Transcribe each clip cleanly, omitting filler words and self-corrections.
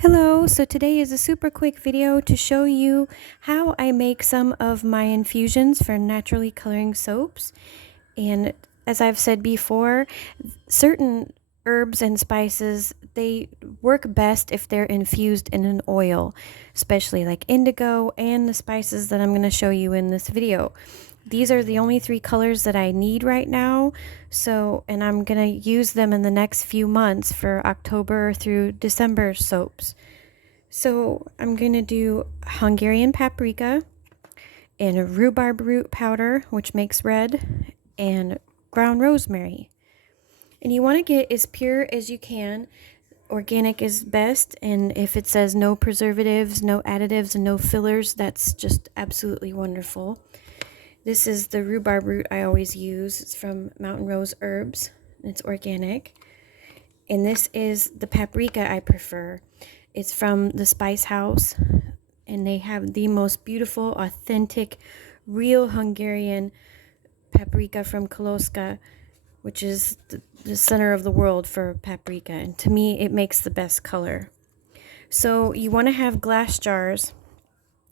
Hello, so today is a super quick video to show you how I make some of my infusions for naturally coloring soaps. And as I've said before, certain herbs and spices, they work best if they're infused in an oil, especially like indigo and the spices that I'm going to show you in this video. These are the only three colors that I need right now. And I'm going to use them in the next few months for October through December soaps. So I'm going to do Hungarian paprika and rhubarb root powder, which makes red, and ground rosemary. And you want to get as pure as you can. Organic is best, and if it says no preservatives, no additives, and no fillers, that's just absolutely wonderful. This is the rhubarb root I always use. It's from Mountain Rose Herbs. It's organic. And this is the paprika I prefer. It's from the Spice House, and they have the most beautiful, authentic, real Hungarian paprika from Koloska, which is the center of the world for paprika. And to me, it makes the best color. So you want to have glass jars.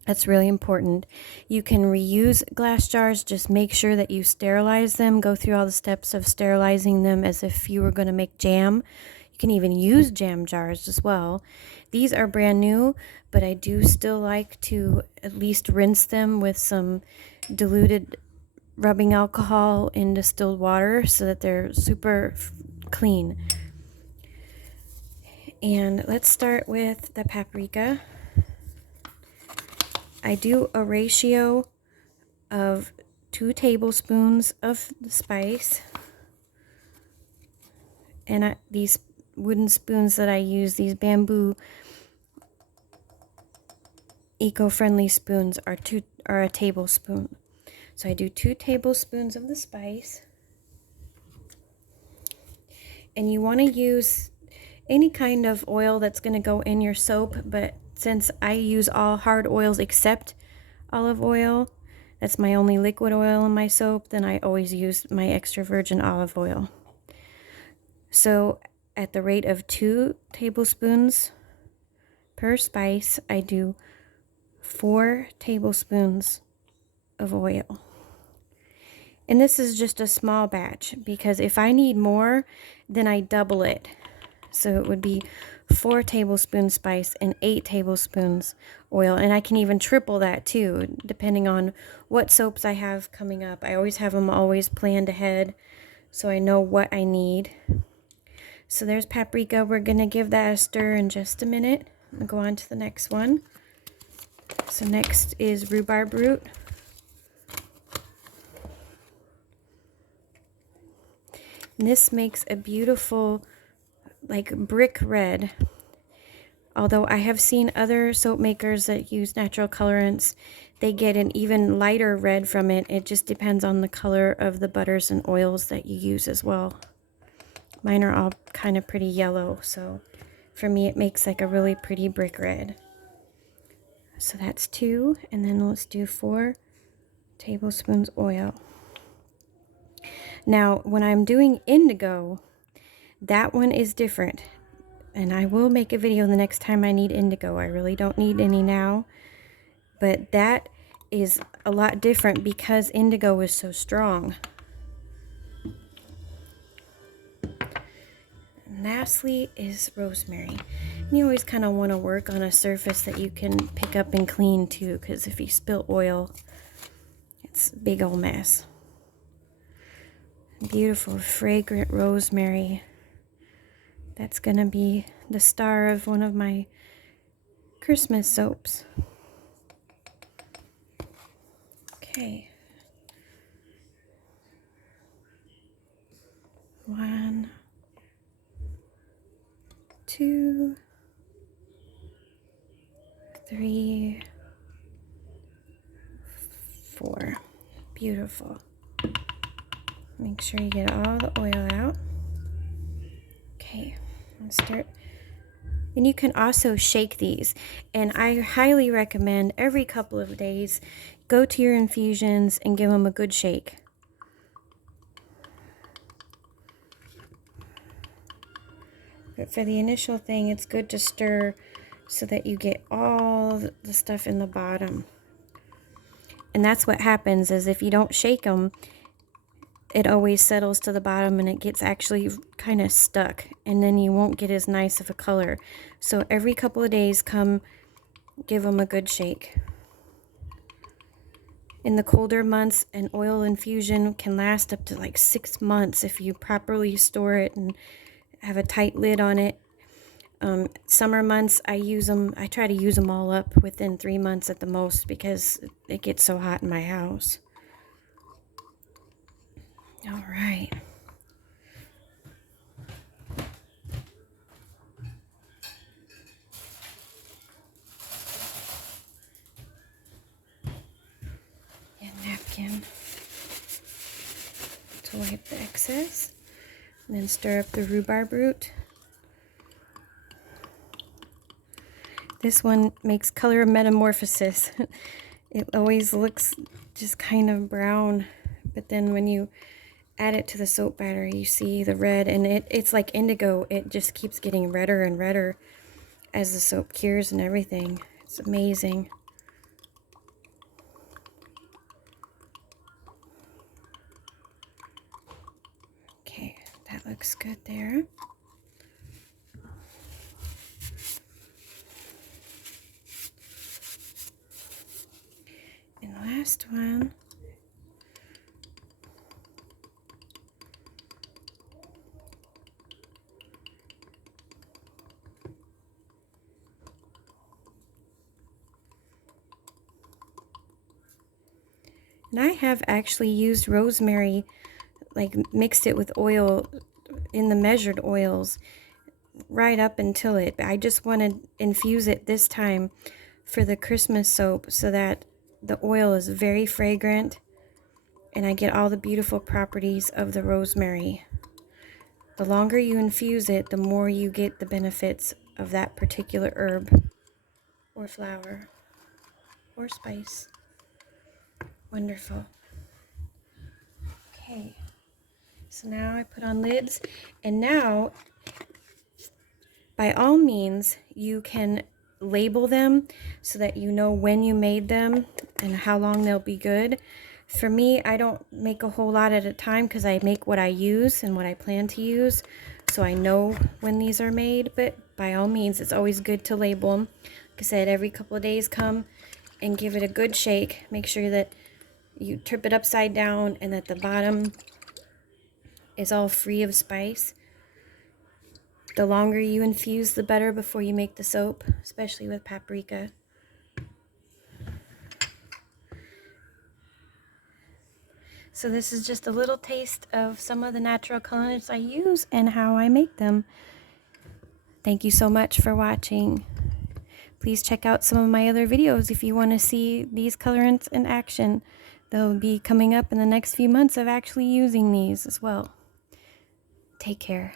That's really important. You can reuse glass jars. Just make sure that you sterilize them. Go through all the steps of sterilizing them as if you were going to make jam. You can even use jam jars as well. These are brand new, but I do still like to at least rinse them with some diluted rubbing alcohol in distilled water so that they're super clean. And let's start with the paprika. I do a ratio of 2 tablespoons of the spice. And these wooden spoons that I use, these bamboo eco-friendly spoons, are a tablespoon. So I do 2 tablespoons of the spice. And you want to use any kind of oil that's going to go in your soap, but since I use all hard oils except olive oil, that's my only liquid oil in my soap, then I always use my extra virgin olive oil. So at the rate of 2 tablespoons per spice, I do 4 tablespoons of oil. And this is just a small batch, because if I need more, then I double it. So it would be 4 tablespoons spice and 8 tablespoons oil. And I can even triple that too, depending on what soaps I have coming up. I always have them always planned ahead, so I know what I need. So there's paprika. We're going to give that a stir in just a minute. I'll go on to the next one. So next is rhubarb root. And this makes a beautiful, like, brick red. Although I have seen other soap makers that use natural colorants, they get an even lighter red from it. It just depends on the color of the butters and oils that you use as well. Mine are all kind of pretty yellow, so for me it makes like a really pretty brick red. So that's 2, and then let's do 4 tablespoons oil. Now, when I'm doing indigo, that one is different. And I will make a video the next time I need indigo. I really don't need any now. But that is a lot different because indigo is so strong. And lastly is rosemary. And you always kind of want to work on a surface that you can pick up and clean too, because if you spill oil, it's a big old mess. Beautiful, fragrant rosemary. That's going to be the star of one of my Christmas soaps. Okay. 1, 2, 3, 4. Beautiful. Make sure you get all the oil out. Okay, let's start. And you can also shake these. And I highly recommend every couple of days, go to your infusions and give them a good shake. But for the initial thing, it's good to stir so that you get all the stuff in the bottom. And that's what happens, is if you don't shake them, it always settles to the bottom and it gets actually kind of stuck, and then you won't get as nice of a color. So every couple of days, come give them a good shake. In the colder months, an oil infusion can last up to like 6 months if you properly store it and have a tight lid on it. Summer months, I try to use them all up within 3 months at the most, because it gets so hot in my house. All right. And napkin to wipe the excess. And then stir up the rhubarb root. This one makes color metamorphosis. It always looks just kind of brown, but then when you add it to the soap batter, you see the red, and it's like indigo. It just keeps getting redder and redder as the soap cures and everything. It's amazing. Okay, that looks good there. And last one. And I have actually used rosemary, like mixed it with oil in the measured oils right up until it. I just want to infuse it this time for the Christmas soap so that the oil is very fragrant and I get all the beautiful properties of the rosemary. The longer you infuse it, the more you get the benefits of that particular herb or flower or spice. Wonderful. Okay, so now I put on lids, and now by all means you can label them so that you know when you made them and how long they'll be good. For me, I don't make a whole lot at a time because I make what I use and what I plan to use, so I know when these are made. But by all means, it's always good to label them. Like I said, every couple of days, come and give it a good shake. Make sure that you trip it upside down and that the bottom is all free of spice. The longer you infuse, the better before you make the soap, especially with paprika. So this is just a little taste of some of the natural colorants I use and how I make them. Thank you so much for watching. Please check out some of my other videos if you want to see these colorants in action. They'll be coming up in the next few months of actually using these as well. Take care.